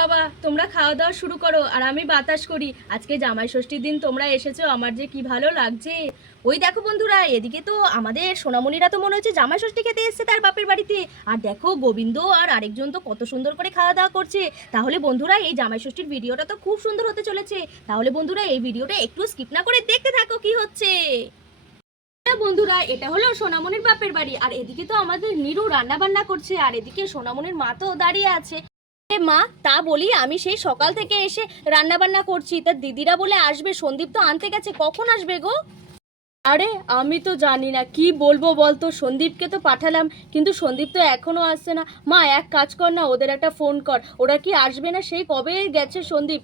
বাবা, তোমরা খাওয়া দাওয়া শুরু করো আর আমি বাতাস করি। আজকে জামাই ষষ্ঠীর দিন তোমরা এসেছ, আমার যে কি ভালো লাগছে। ওই দেখো বন্ধুরা, এদিকে তো আমাদের সোনামণিরা তো মনে হচ্ছে জামাই ষষ্ঠী খেতে এসছে তার বাপের বাড়িতে। আর দেখো গোবিন্দ আর আরেকজন তো কত সুন্দর করে খাওয়া দাওয়া করছে। তাহলে বন্ধুরা, এই জামাই ষষ্ঠীর ভিডিওটা তো খুব সুন্দর হতে চলেছে। তাহলে বন্ধুরা, এই ভিডিওটা একটু স্কিপ না করে দেখতে থাকো কি হচ্ছে। হ্যাঁ বন্ধুরা, এটা হলো সোনামনির বাপের বাড়ি। আর এদিকে তো আমাদের নিরু রান্না বান্না করছে, আর এদিকে সোনামনির মা তো দাঁড়িয়ে আছে। মা, তা বলি আমি সেই সকাল থেকে এসে রান্না বান্না করছি। তা দিদিরা বলে আসবে, সন্দীপ তো আনতে গেছে, কখন আসবে গো? আরে, আমি তো জানি না, কি বলব বলতো, সন্দীপকে তো পাঠালাম, কিন্তু সন্দীপ তো এখনও আসছে না। মা, এক কাজ কর না, ওদের একটা ফোন কর, ওরা কি আসবে না সেই কবে গেছে সন্দীপ?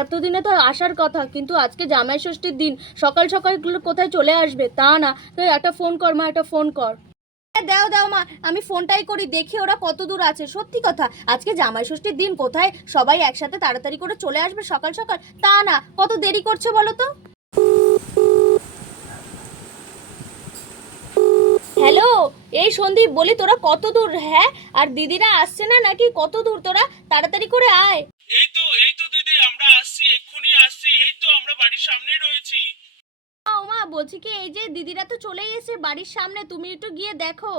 এতদিনে তো আসার কথা, কিন্তু আজকে জামাই ষষ্ঠীর দিন, সকাল সকাল কোথায় চলে আসবে তা না। তো একটা ফোন কর মা, একটা ফোন কর। দাও দাও মা, আমি ফোনটাই করি, দেখি ওরা কত দূর আছে। সত্যি কথা, আজকে জামাই ষষ্ঠীর দিন, কোথায় সবাই একসাথে তাড়াতাড়ি করে চলে আসবে সকাল সকাল? তা না, কত দেরি করছে বলো তো? হ্যালো, এই সন্দীপ, বলি তোরা কত দূর হ্যাঁ? আর দিদিরা আসছে না নাকি? কত দূর তোরা? তাড়াতাড়ি করে আয়। এই তো এই তো দিদি, আমরা আসছি, এক্ষুনি আসছি, এই তো আমরা বাড়ির সামনেই রয়েছি। ও মা বলছি কি এই যে দিদিরা তো চলেই এসে বাড়ির সামনে তুমি একটু গিয়ে দেখো।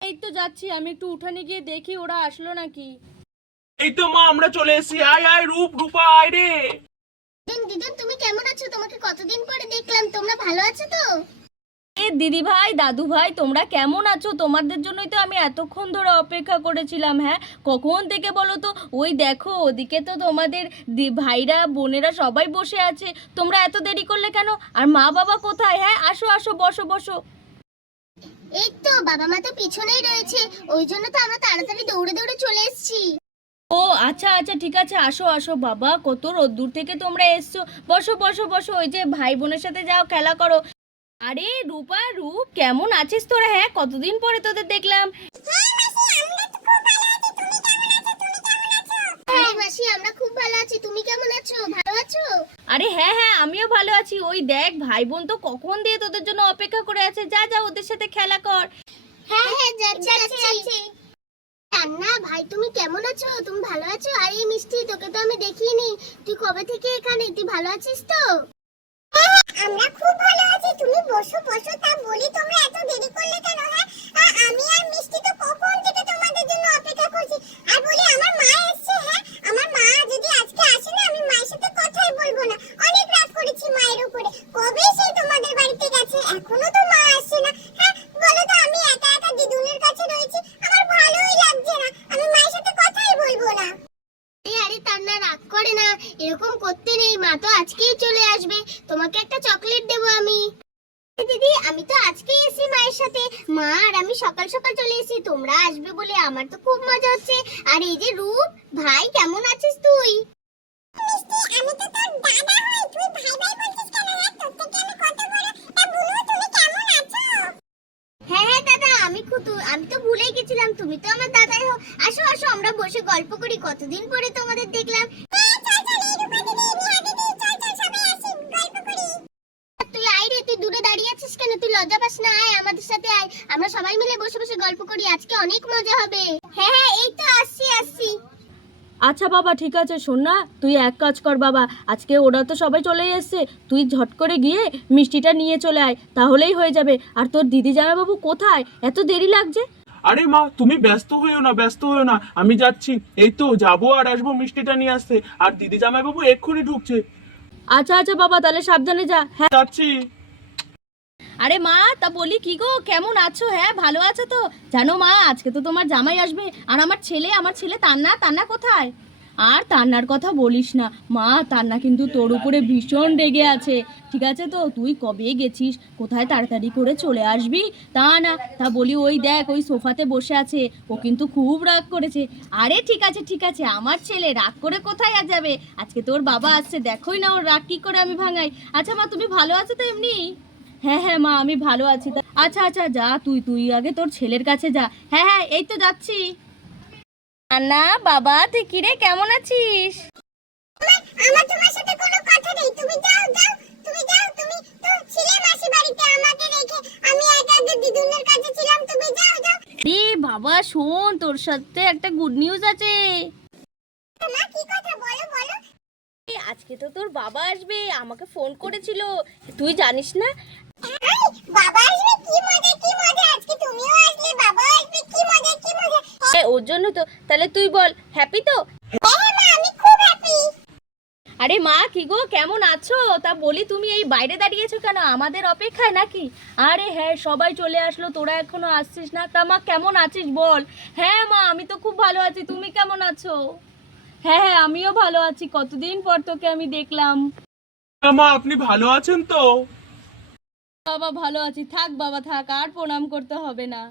এই তো যাচ্ছি আমি একটু উঠানে গিয়ে দেখি ওরা আসলো নাকি। এই তো মা আমরা চলে এসেছি। আয় আয় রূপ রূপা আয় রে। দিদিন দিদিন তুমি কেমন আছো? তোমাকে কতদিন পরে দেখলাম তোমরা ভালো আছো তো? এ দিদি ভাই দাদু ভাই তোমরা কেমন আছো? তোমাদের জন্যই তো আমি এতক্ষণ ধরে অপেক্ষা করেছিলাম হ্যাঁ? কখন থেকে বলো তো? ওই দেখো ওদিকে তো তোমাদের দি- ভাইরা বোনেরা সবাই বসে আছে। তোমরা এত দেরি করলে কেন? আর মা বাবা কোথায় হ্যাঁ? আসো আসো বসো বসো। এই তো বাবা মা তো পিছনেই রয়েছে। ওই জন্য তো আমরা তাড়াতাড়ি দৌড়ে দৌড়ে চলে এসেছি। ও আচ্ছা আচ্ছা ঠিক আছে। আসো আসো বাবা কত রোদ্দুর থেকে তোমরা এসছো। বসো বসো বসো ওই যে ভাই বোনের সাথে যাও খেলা করো। আরে রূপা রূপ কেমন আছিস তোরা? হ্যাঁ কতদিন পরে তোদের দেখলাম। মাসি আমরা খুব ভালো আছি। তুমি কেমন আছো? ভালো আছো? আরে হ্যাঁ হ্যাঁ আমিও ভালো আছি। ওই দেখ ভাই বোন তো কখন দিয়ে তোদের জন্য অপেক্ষা করে আছে। যা যা ওদের সাথে খেলা কর। হ্যাঁ হ্যাঁ যাচ্ছি যাচ্ছি। রান্না ভাই তুমি কেমন আছো? তুমি ভালো আছো? আর এই মিষ্টি তোকে তো আমি দেখিনি। তুই কবে থেকে এখানে? তুই ভালো আছিস তো আমরা খুব ভালো আছি তুমি বসো বসো তা বলি তোমরা এত দেরি করলে কেন হ্যাঁ আ, আমি আর মিষ্টি তো কখন থেকে তোমাদের জন্য অপেক্ষা করছি আর বলি আমার মা এসেছে হ্যাঁ আমার মা যদি আজকে আসে না আমি মায়ের সাথে কথাই বলব না অনেক রাত করেছি মায়ের উপরে কবে সে তোমাদের বাড়িতে গেছে এখনও তো মা আসছে না হ্যাঁ বলো তো আমি একা একা দিদুনের কাছে রয়েছি আমার ভালোই লাগছে না আমি মায়ের সাথে কথাই বলব না আরে আরে তার না রাগ করে না এরকম করতে নেই মা তো আজকেই চলে আসবে তোমাকে একটা চকলেট দেবো আমি এ দিদি আমি তো আজকেই এসেছি মায়ের সাথে। মা আর আমি সকাল সকাল চলে এসেছি তোমরা আসবে বলে আমার তো খুব মজা হচ্ছে। আর এই যে রূপ ভাই কেমন আছিস তুই? আমি তো তোর দাদা হই। তুই ভাই ভাই বলছিস কেন? হ্যাঁ তোর থেকে আমি কত বড়? তা বলো তুমি কেমন আছো? হ্যাঁ হ্যাঁ দাদা আমি খুতু আমি তো ভুলেই গেছিলাম। তুমি তো আমার দাদাই হো আসো আসো আমরা বসে গল্প করি। কতদিন পরে তোমাদের দেখলাম? লজ্জা পাস না আয় আমাদের সাথে আয়। আমরা সবাই মিলে বসে বসে গল্প করি আজকে অনেক মজা হবে। হ্যাঁ হ্যাঁ এই তো আসছি আসছি। আচ্ছা বাবা ঠিক আছে শোন না তুই এক কাজ কর বাবা আজকে ওরা তো সবাই চলেই এসছে তুই ঝট করে গিয়ে মিষ্টিটা নিয়ে চলে আয় তাহলেই হয়ে যাবে। আর তোর দিদি জামাইবাবু কোথায়? এত দেরি লাগছে? আরে মা তুমি ব্যস্ত হইও না ব্যস্ত হইও না আমি যাচ্ছি। এই তো যাব আর আসব মিষ্টিটা নিয়ে আসতে আর দিদি জামাইবাবু এক্ষুনি ঢুকছে। আচ্ছা আচ্ছা বাবা তাহলে সাবধানে যা হ্যাঁ। যাচ্ছি। আরে মা, তা বলি কি গো? কেমন আছো? হ্যাঁ ভালো আছো তো? জানো মা, আজকে তো তোমার জামাই আসবে। আর আমার ছেলে আমার ছেলে তান্না তান্না কোথায়? আর তান্নার কথা বলিস না। মা, তান্না কিন্তু তোর উপরে ভীষণ রেগে আছে। ঠিক আছে তো? তুই কবে গেছিস? কোথায় তাড়াতাড়ি করে চলে আসবি? তা না, তা বলি ওই দেখ, ওই সোফাতে বসে আছে। ও কিন্তু খুব রাগ করেছে। আরে ঠিক আছে ঠিক আছে, আমার ছেলে রাগ করে কোথায় আর যাবে? আজকে তোর বাবা আসছে, দেখোই না ওর রাগ কি করে আমি ভাঙাই। আচ্ছা মা, তুমি ভালো আছো তো এমনি? হ্যাঁ হ্যাঁ মা আমি ভালো আছি। তা- আচ্ছা আচ্ছা যা তুই তুই আগে তোর ছেলের কাছে যা। হ্যাঁ হ্যাঁ এই তো যাচ্ছি। না বাবা তুই কিরে? কেমন আছিস? আমার তোমার সাথে কোনো কথা নেই। তুমি যাও যাও তুমি যাও তুমি তো ছিলে মাসি বাড়িতে। আমাকে রেখে আমি একা একা দিদুনের কাছে ছিলাম। তুমি যাও যাও। রে বাবা শোন তোর সাথে একটা গুড নিউজ আছে। মা আজকে তো তোর বাবা আসবে আমাকে ফোন করেছিল। তুই জানিস না বাবা আসবে? কি মজা কি মজা? আজকে তুমিও আসলে বাবা আসবে। কি মজা কি মজা? হ্যাঁ ওর জন্য তো। তাহলে তুই বল হ্যাপি তো? হ্যাঁ মা আমি খুব হ্যাপি আরে মা কি গো কেমন আছো? তা বলি তুমি এই বাইরে দাঁড়িয়েছো কেন? আমাদের অপেক্ষায় নাকি? আরে হ্যাঁ সবাই চলে আসলো তোরা এখনও আসছিস না? তা মা কেমন আছিস বল? হ্যাঁ মা আমি তো খুব ভালো আছি। তুমি কেমন আছো? হ্যাঁ হ্যাঁ আমিও ভালো আছি। কতদিন পর তোকে আমি দেখলাম। মা আপনি ভালো আছেন তো? বাবা ভালো আছি। থাক বাবা থাক আর প্রণাম করতে হবে না।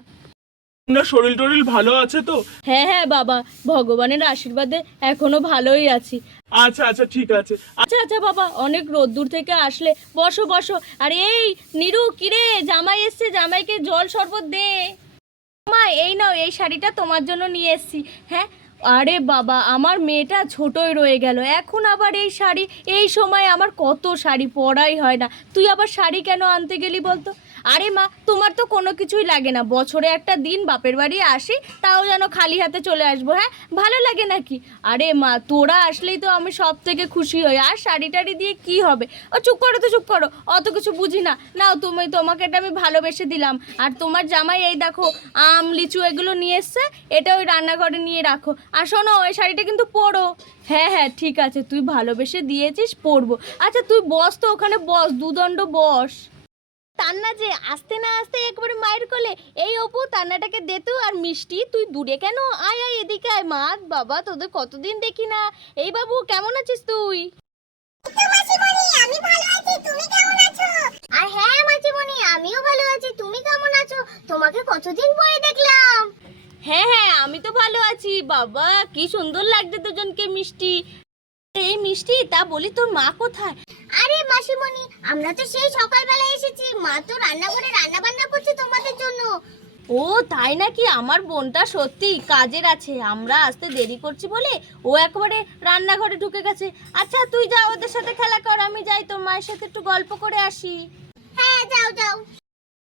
আপনার শরীর টরিল ভালো আছে তো? হ্যাঁ হ্যাঁ বাবা ভগবানের আশীর্বাদে এখনও ভালোই আছি। আচ্ছা আচ্ছা ঠিক আছে। আচ্ছা আচ্ছা বাবা অনেক রোদ্দুর থেকে আসলে বসো বসো। আর এই নিরু কিরে? জামাই এসছে জামাইকে জল শরবত দে। মা এই নাও এই শাড়িটা তোমার জন্য নিয়ে এসেছি। হ্যাঁ আরে বাবা, আমার মেয়েটা ছোটই রয়ে গেল। এখন আবার এই শাড়ি, এই সময় আমার কত শাড়ি পরাই হয় না। তুই আবার শাড়ি কেন আনতে গেলি বলতো? আরে মা, তোমার তো কোনো কিছুই লাগে না। বছরে একটা দিন বাপের বাড়ি আসি, তাও যেন খালি হাতে চলে আসব হ্যাঁ? ভালো লাগে নাকি? আরে মা, তোরা আসলেই তো আমি সব থেকে খুশি হই। আর শাড়ি টাড়ি দিয়ে কি হবে? ও, চুপ করো তো, চুপ করো। অত কিছু বুঝি না। নাও, তুমি, তোমাকে এটা আমি ভালোবেসে দিলাম। আর তোমার জামাই এই দেখো, আম, লিচু এগুলো নিয়ে এসছে, এটা ওই রান্নাঘরে নিয়ে রাখো। আর শোনো, ওই শাড়িটা কিন্তু পরো। হ্যাঁ হ্যাঁ ঠিক আছে। তুই ভালোবেসে দিয়েছিস, পরবো। আচ্ছা তুই বস তো, ওখানে বস, দুদণ্ড বস। তান্না যে আসতে না আসতে একবারে মায়ের কোলে এই অপু তান্নাটাকে দে তো আর মিষ্টি তুই দূরে কেন? আয় আয় এদিকে আয় মা বাবা তোদের কতদিন দেখি না। এই বাবু কেমন আছিস তুই? আমি ভালো আছি তুমি কেমন আছো? আর হ্যাঁ মাসিমণি আমিও ভালো আছি তুমি কেমন আছো? তোমাকে কতদিন পরে দেখলাম। হ্যাঁ হ্যাঁ আমি তো ভালো আছি বাবা কি সুন্দর লাগছে দুজনকে মিষ্টি। এই মিষ্টি তা বলি তোর মা কোথায়? আরে মাসিমণি আমরা তো সেই সকালবেলা এসেছি। মা তো রান্নাঘরে রান্না বান্না করছে তোমাদের জন্য। ও তাই নাকি? আমার বোনটা সত্যি কাজের আছে। আমরা আসতে দেরি করছি বলে ও একবারে রান্নাঘরে ঢুকে গেছে। আচ্ছা তুই যা ওদের সাথে খেলা কর আমি যাই। তোর মায়ের সাথে একটু গল্প করে আসি। হ্যাঁ যাও যাও।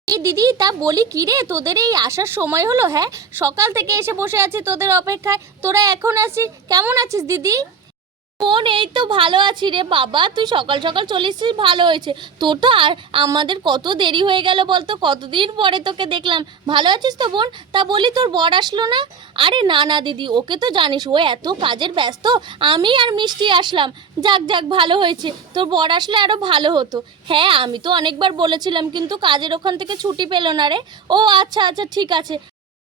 এই দিদি তা বলি কি রে? তোদের এই আসার সময় হলো হ্যাঁ? সকাল থেকে এসে বসে আছি তোদের অপেক্ষায়। তোরা এখন আসিস কেমন আছিস দিদি? বোন এই তো ভালো আছি রে বাবা। তুই সকাল সকাল চলে এসেছিস, ভালো হয়েছে। তোর তো আর আমাদের কত দেরি হয়ে গেল বলতো? কতদিন পরে তোকে দেখলাম। ভালো আছিস তো বোন? তা বলি তোর বর আসলো না? আরে না না দিদি, ওকে তো জানিস, ও এত কাজের ব্যস্ত। আমি আর মিষ্টি আসলাম। যাক যাক, ভালো হয়েছে। তোর বর আসলে আরও ভালো হতো। হ্যাঁ আমি তো অনেকবার বলেছিলাম, কিন্তু কাজের ওখান থেকে ছুটি পেল না রে। ও আচ্ছা আচ্ছা ঠিক আছে।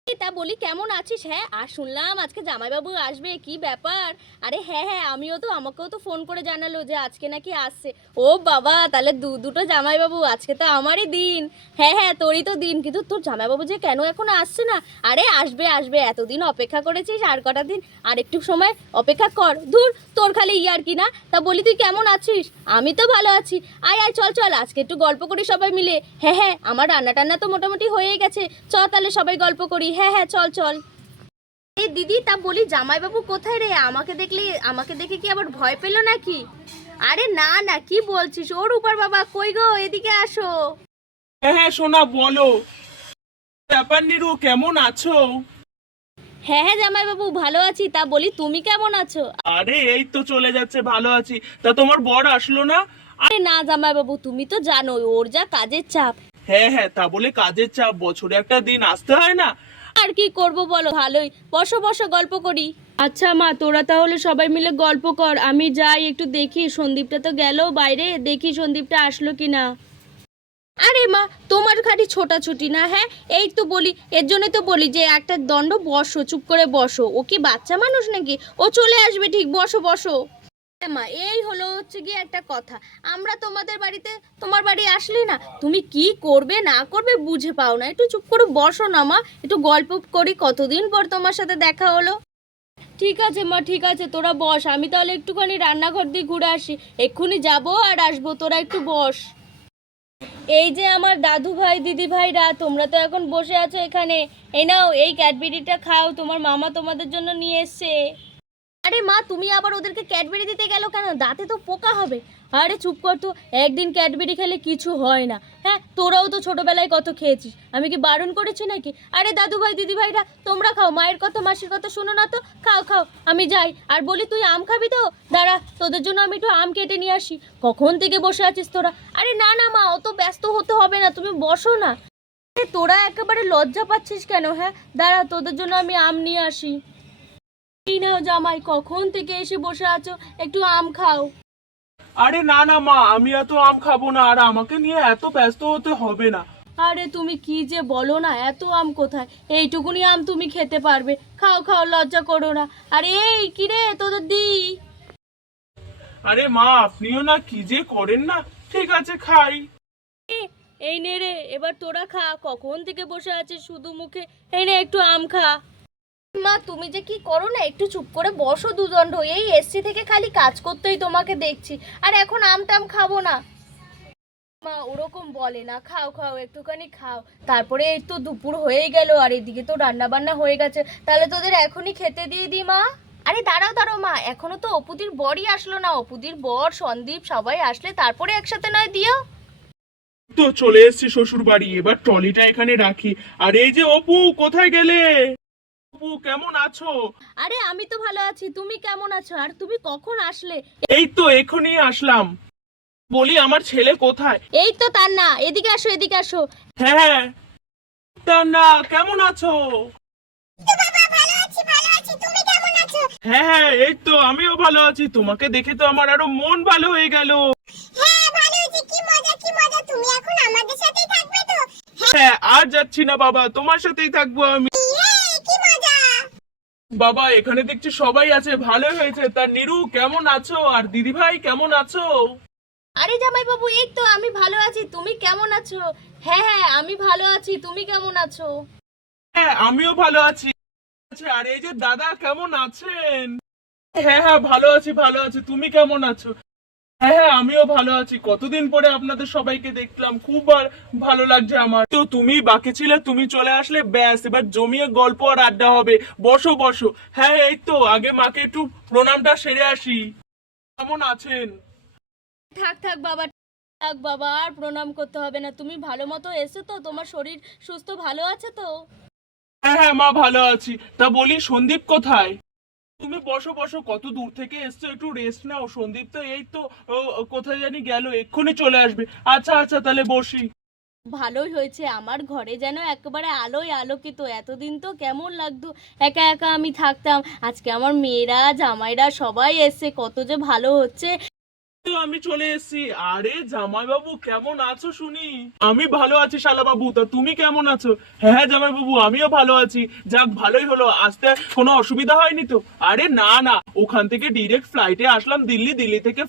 তা বলি, কেমন আছিস? হ্যাঁ আর শুনলাম আজকে জামাইবাবু আসবে, কি ব্যাপার? আরে হ্যাঁ হ্যাঁ আমিও তো, আমাকেও তো ফোন করে জানালো যে আজকে নাকি আসছে। ও বাবা, তাহলে দু, দুটো জামাইবাবু, আজকে তো আমারই দিন। হ্যাঁ হ্যাঁ তোরই তো দিন, কিন্তু তোর জামাইবাবু যে কেন এখন আসছে না? আরে আসবে আসবে, এতদিন অপেক্ষা করেছিস আর কটা দিন? আর একটু সময় অপেক্ষা কর। দূর তোর খালি ইয়ার কি না? তা বলি, তুই কেমন আছিস? আমি তো ভালো আছি। আয় আয়, চল চল, আজকে একটু গল্প করি সবাই মিলে। হ্যাঁ হ্যাঁ আমার রান্না টান্না তো মোটামুটি হয়েই গেছে। চ, তাহলে সবাই গল্প করি। হ্যাঁ হ্যাঁ চল চল। এই দিদি তা বলি জামাইবাবু কোথায় রে? আমাকে দেখলে আমাকে দেখে কি আবার ভয় পেল নাকি? আরে না না কি বলছিস? ওর উপর বাবা কই গো? এদিকে আসো। হ্যাঁ হ্যাঁ সোনা বলো। ব্যাপার নিরু কেমন আছো? হ্যাঁ হ্যাঁ জামাইবাবু ভালো আছি। তা বলি তুমি কেমন আছো? আরে এই তো চলে যাচ্ছে ভালো আছি। তা তোমার বর আসলো না? আরে না জামাইবাবু তুমি তো জানো ওর যা কাজের চাপ। হ্যাঁ হ্যাঁ তা বলে কাজের চাপ বছরে একটা দিন আসতে হয় না? আর কি করব বলো? ভালোই। বসো বসো গল্প করি। আচ্ছা মা তোরা তাহলে সবাই মিলে গল্প কর। আমি যাই একটু দেখি। সন্দীপটা তো গেল বাইরে দেখি সন্দীপটা আসলো কি না আরে মা তোমার খালি ছোটাছুটি না হ্যাঁ? এই তো বলি এর জন্য তো বলি যে একটা দণ্ড বসো চুপ করে বসো। ও কি বাচ্চা মানুষ নাকি? ও চলে আসবে ঠিক বসো বসো। মা, এই হলো হচ্ছে গিয়ে একটা কথা। আমরা তোমাদের বাড়িতে, তোমার বাড়ি আসলে না, তুমি কি করবে, না করবে বুঝে পাও না। একটু চুপ করে বসো না মা, একটু গল্প করি, কতদিন পর তোমার সাথে দেখা হলো। ঠিক আছে মা, ঠিক আছে, তোরা বস, আমি তাহলে একটুখানি রান্নাঘর দিয়ে ঘুরে আসি। এক্ষুনি যাব আর আসব, তোরা একটু বস। এই যে আমার দাদু ভাই, দিদি ভাইরা, তোমরা তো এখন বসে আছো এখানে। এই নাও, এই ক্যাডবেরিটা খাও, তোমার মামা তোমাদের জন্য নিয়ে এসছে। আরে মা, তুমি আবার ওদেরকে ক্যাডবেরি দিতে গেল কেন? দাঁতে তো পোকা হবে। আরে চুপ কর তো, একদিন ক্যাডবেরি খেলে কিছু হয় না। হ্যাঁ তোরাও তো ছোটবেলায় কত খেয়েছিস। আমি কি বারণ করেছি নাকি? আরে দাদু ভাই দিদি ভাইরা তোমরা খাও, মায়ের কথা, মাসির কথা শোনো না তো। খাও খাও, আমি যাই। আর বলি, তুই আম খাবি তো? দাঁড়া, তোদের জন্য আমি একটু আম কেটে নিয়ে আসি। কখন থেকে বসে আছিস তোরা? আরে না না, মা, অত ব্যস্ত হতে হবে না, তুমি বসো না। তোরা একেবারে লজ্জা পাচ্ছিস কেন হ্যাঁ? দাঁড়া, তোদের জন্য আমি আম নিয়ে আসি। এই নাও জামাই কখন থেকে এসে বসে আছো? একটু আম খাও। আরে না না মা আমি এত আম খাব না আর আমাকে নিয়ে এত ব্যস্ত হতে হবে না। আরে তুমি কি যে বলো না এত আম কোথায়? এইটুকুনি আম তুমি খেতে পারবে। খাও খাও লজ্জা করো না। আরে এই কি রে তোদের দি? আরে মা আপনিও না কি যে করেন না? ঠিক আছে খাই। এই নে রে এবার তোরা খা কখন থেকে বসে আছিস শুধু মুখে? এই নে একটু আম খা। মা, তুমি যে কি করো না? একটু চুপ করে বসো দুদণ্ড। এই এসছি থেকে খালি কাজ করতেই তোমাকে দেখছি। আর এখন আম টাম খাব না। মা, ওরকম বলে না। খাও খাও, একটুখানি খাও। তারপরে এই তো দুপুর হয়েই গেল, আর এদিকে তো রান্না বান্না হয়ে গেছে। তাহলে তোদের এখনই খেতে দিয়ে দিই, মা? আরে, দাঁড়াও দাঁড়াও, মা। এখনও তো অপুদির বরই আসলো না। অপুদির বর, সন্দীপ, সবাই আসলে তারপরে একসাথে নয়, দিও। তো চলে এসছি শ্বশুর বাড়ি এবার ট্রলিটা এখানে রাখি। আর এই যে অপু, কোথায় গেলে? অপু কেমন আছো? আরে আমি তো ভালো আছি। তুমি কেমন আছো? আর তুমি কখন আসলে? এই তো এখনই আসলাম। বলি আমার ছেলে কোথায়? এই তো তার না এদিকে আসো এদিকে আসো। হ্যাঁ। তা না কেমন আছো? ভালো আছি ভালো আছি। তুমি কেমন আছো? হ্যাঁ হ্যাঁ এই তো আমিও ভালো আছি। তোমাকে দেখে তো আমার আরও মন ভালো হয়ে গেল। হ্যাঁ ভালো আছি। কি মজা কি মজা। তুমি এখন আমাদের সাথেই থাকবে তো? হ্যাঁ আর যাচ্ছি না বাবা। তোমার সাথেই থাকব আমি। কি মজা। বাবা এখানে দেখছি সবাই আছে ভালো হয়েছে। তার নিরু কেমন আছো? আর দিদি ভাই কেমন আছো? আরে জামাই বাবু এই তো আমি ভালো আছি। তুমি কেমন আছো? হ্যাঁ হ্যাঁ আমি ভালো আছি। তুমি কেমন আছো? হ্যাঁ আমিও ভালো আছি। আচ্ছা, আর এই যে দাদা কেমন আছেন? হ্যাঁ হ্যাঁ ভালো আছি ভালো আছি। তুমি কেমন আছো? হ্যাঁ হ্যাঁ আমিও ভালো আছি। কতদিন পরে আপনাদের সবাইকে দেখলাম। খুব আর- ভালো লাগছে আমার। তো তুমি বাকি ছিলে তুমি চলে আসলে ব্যাস এবার জমিয়ে গল্প আর আড্ডা হবে। বসো বসো। হ্যাঁ এই তো আগে মাকে একটু প্রণামটা সেরে আসি। কেমন আছেন? থাক থাক বাবা থাক বাবা আর প্রণাম করতে হবে না। তুমি ভালো মতো এসো তো তোমার শরীর সুস্থ ভালো আছে তো? হ্যাঁ হ্যাঁ মা ভালো আছি। তা বলি সন্দীপ কোথায়? তুমি বসো বসো। কত দূর থেকে এসছো? একটু রেস্ট নাও, সন্দীপ তো এই তো কোথায় জানি গেল, এক্ষুনি চলে আসবে। আচ্ছা আচ্ছা তাহলে বসি। ভালোই হয়েছে, আমার ঘরে যেন একেবারে আলোয় আলোকিত। এতদিন তো কেমন লাগতো, একা একা আমি থাকতাম। আজকে আমার মেয়েরা, জামাইরা সবাই এসছে, কত যে ভালো হচ্ছে। আমি চলে এসেছি। আরে জামাই বাবু কেমন আছো শুনি? আমি ভালো আছি শালা বাবু তা তুমি কেমন আছো? হ্যাঁ হ্যাঁ জামাই বাবু আমিও ভালো আছি। যাক, ভালোই হলো। আসতে কোনো অসুবিধা হয়নি তো? আরে না না, ওখান থেকে ডিরেক্ট ফ্লাইটে আসলাম, দিল্লি দিল্লি থেকে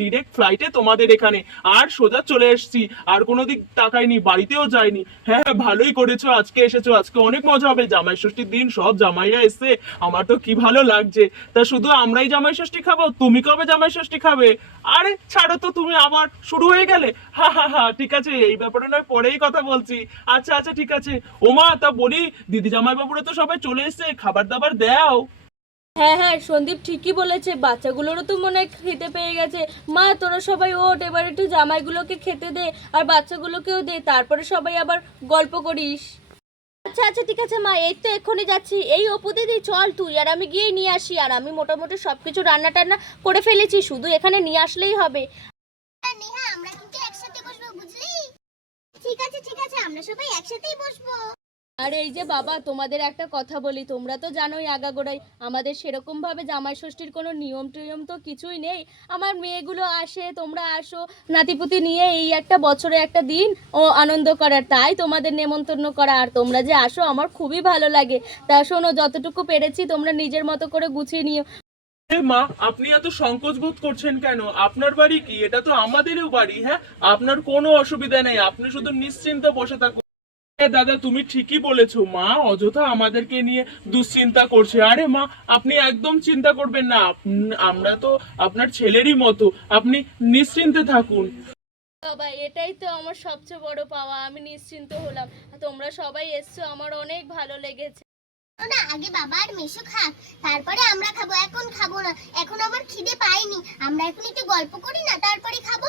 ডিরেক্ট ফ্লাইটে তোমাদের এখানে। আর সোজা চলে এসেছি। আর কোনো দিক তাকাইনি, বাড়িতেও যাইনি। হ্যাঁ হ্যাঁ ভালোই করেছ, আজকে এসেছ, আজকে অনেক মজা হবে। জামাই ষষ্ঠীর দিন, সব জামাইরা এসছে। আমার তো কি ভালো লাগছে। তা শুধু আমরাই জামাই ষষ্ঠী খাব? তুমি কবে জামাই ষষ্ঠী খাবে? আরে ছাড়ো তো, তুমি আবার শুরু হয়ে গেলে। হা হা হা, ঠিক আছে, এই ব্যাপারে নয়, পরেই কথা বলছি। আচ্ছা আচ্ছা ঠিক আছে। ওমা, তা বলি, দিদি জামাই বাবুরা তো সবাই চলে এসছে, খাবার দাবার দাও। হ্যাঁ হ্যাঁ সন্দীপ ঠিকই বলেছে, বাচ্চাগুলোরও তো মনে হয় খেতে পেয়ে গেছে। মা, তোরা সবাই ওঠ, এবার একটু জামাইগুলোকে খেতে দে, আর বাচ্চাগুলোকেও দে, তারপরে সবাই আবার গল্প করিস। আচ্ছা আচ্ছা ঠিক আছে, মা, এই তো এক্ষুনি যাচ্ছি। এই অপু দিদি, চল তুই, আর আমি গিয়ে নিয়ে আসি, আর আমি মোটামুটি সব কিছু রান্না টান্না করে ফেলেছি, শুধু এখানে নিয়ে আসলেই হবে। বুঝলি? ঠিক আছে ঠিক আছে, আমরা সবাই একসাথেই বসবো। আর এই যে বাবা, তোমাদের একটা কথা বলি, তোমরা তো জানোই আগাগোড়াই, আমাদের সেরকম ভাবে জামাই ষষ্ঠীর কোনো নিয়ম টিয়ম তো কিছুই নেই। আমার মেয়েগুলো আসে, তোমরা আসো, নাতিপুতি নিয়ে এই একটা বছরে একটা দিন, ও আনন্দ করার, তাই তোমাদের নেমন্তন্ন করা। আর তোমরা যে আসো, আমার খুবই ভালো লাগে। তা শোনো, যতটুকু পেরেছি তোমরা নিজের মতো করে গুছিয়ে নিও। মা, আপনি এত সংকোচ বোধ করছেন কেন? আপনার বাড়ি কি? এটা তো আমাদেরও বাড়ি হ্যাঁ? আপনার কোনো অসুবিধা নেই, আপনি শুধু নিশ্চিন্ত বসে থাকুন। দাদা তুমি ঠিকই বলেছ। মা অযথা আমাদেরকে নিয়ে দুশ্চিন্তা করছে। আরে মা আপনি একদম চিন্তা করবেন না। আমরা তো আপনার ছেলেরই মতো। আপনি নিশ্চিন্তে থাকুন। বাবা এটাই তো আমার সবচেয়ে বড় পাওয়া। আমি নিশ্চিন্ত হলাম। তোমরা সবাই এসছো আমার অনেক ভালো লেগেছে। না আগে বাবা আর মেশো খাক। তারপরে আমরা খাব। এখন খাব না। এখন আমার খিদে পাইনি আমরা এখন একটু গল্প করি না তারপরে খাব।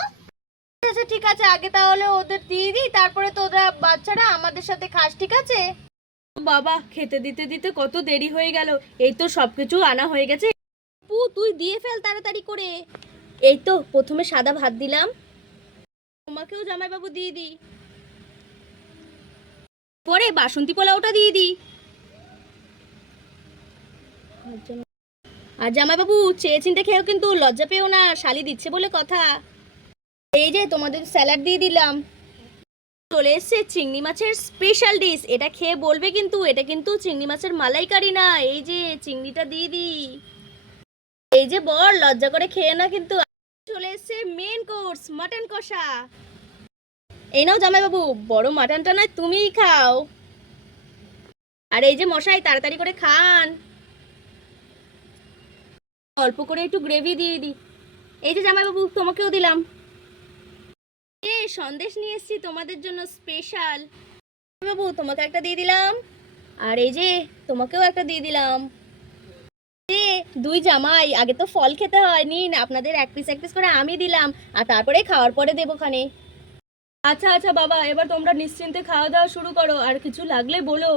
আচ্ছা ঠিক আছে আগে তাহলে ওদের দিয়ে দিই তারপরে তোরা বাচ্চারা আমাদের সাথে খাস ঠিক আছে? বাবা খেতে দিতে দিতে কত দেরি হয়ে গেল। এই তো সবকিছু আনা হয়ে গেছে। পু তুই দিয়ে ফেল তাড়াতাড়ি করে। এই তো প্রথমে সাদা ভাত দিলাম। তোমাকেও জামাইবাবু দিয়ে দিই। পরে বাসন্তী পোলাওটা দিয়ে দিই। আর জামাইবাবু চেয়ে চিনতে খেয়েও কিন্তু লজ্জা পেও না শালি দিচ্ছে বলে কথা। এই যে তোমাদের স্যালাড দিয়ে দিলাম। চলে এসছে চিংড়ি মাছের স্পেশাল ডিশ এটা খেয়ে বলবে কিন্তু, এটা কিন্তু চিংড়ি মাছের মালাইকারি না। এই যে চিংড়িটা দিয়ে দি। এই যে বল লজ্জা করে খেয়ে না কিন্তু। চলে এসছে মেন কোর্স মাটন কষা। এই নাও জামাইবাবু, বড় মাটনটা নয়, তুমিই খাও। আর এই যে মশাই, তাড়াতাড়ি করে খান। অল্প করে একটু গ্রেভি দিয়ে দিই এই যে জামাইবাবু, তোমাকেও দিলাম। এ সন্দেশ নিয়ে এসেছি তোমাদের জন্য স্পেশাল বাবু, তোমাকে একটা দিয়ে দিলাম। আর এই যে, তোমাকেও একটা দিয়ে দিলাম। যে দুই জামাই, আগে তো ফল খেতে হয়, নিন, আপনাদের এক পিস এক পিস করে আমি দিলাম, আর তারপরে খাওয়ার পরে দেবো খানে আচ্ছা আচ্ছা বাবা, এবার তোমরা নিশ্চিন্তে খাওয়া দাওয়া শুরু করো, আর কিছু লাগলে বলো।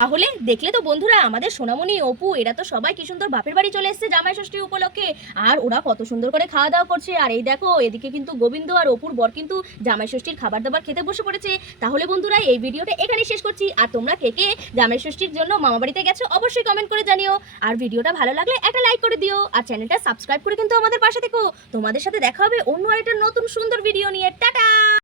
তাহলে দেখলে তো বন্ধুরা, আমাদের সোনামণি, অপু, এরা তো সবাই কি সুন্দর বাপের বাড়ি চলে এসেছে জামাই ষষ্ঠী উপলক্ষে। আর ওরা কত সুন্দর করে খাওয়া দাওয়া করছে। আর এই দেখো, এদিকে কিন্তু গোবিন্দ আর অপুর বর কিন্তু জামাই ষষ্ঠীর খাবার দাবার খেতে বসে পড়েছে। তাহলে বন্ধুরা, এই ভিডিওটা এখানে শেষ করছি। আর তোমরা কে কে জামাই ষষ্ঠীর জন্য মামা বাড়িতে গেছো অবশ্যই কমেন্ট করে জানিও। আর ভিডিওটা ভালো লাগলে একটা লাইক করে দিও। আর চ্যানেলটা সাবস্ক্রাইব করে কিন্তু আমাদের পাশে থেকো। তোমাদের সাথে দেখা হবে অন্য একটা নতুন সুন্দর ভিডিও নিয়ে। টাটা!